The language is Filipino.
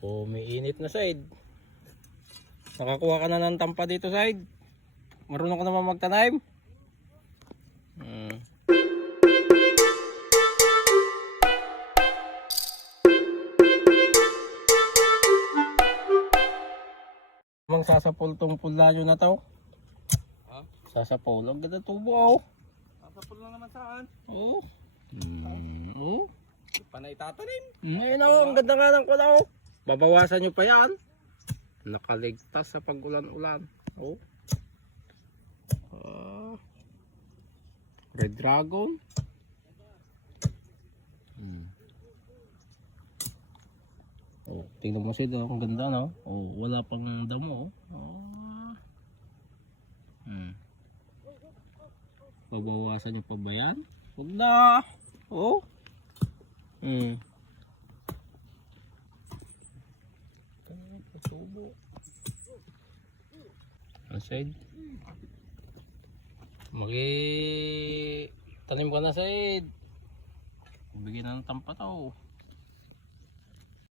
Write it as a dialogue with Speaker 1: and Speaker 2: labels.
Speaker 1: O may init na side. Nakakuha ka na ng tampa dito side. Marunong ka naman magtanim. Hmm. Mang sasapol tong pulyo na to.
Speaker 2: Ha?
Speaker 1: Sasapol. Ang ganda tubo oh.
Speaker 2: Sasapol lang naman saan.
Speaker 1: Oh. Hmm. Oh.
Speaker 2: Panay tatanim.
Speaker 1: Ayun ako, ang ganda nga ng kula oh. Babawasan nyo pa yan. Nakaligtas sa pag-ulan-ulan. Oh. Ah. Red Dragon. Hmm. Oh, tingnan mo siya ang ganda no. Oh, wala pang damo oh. Oh. Hmm. Babawasan nyo pa ba yan? Huwag na. Oh. Hmm. Patubo. Ang side. Magi tanim ka na side. Bigyan na ng tampa to.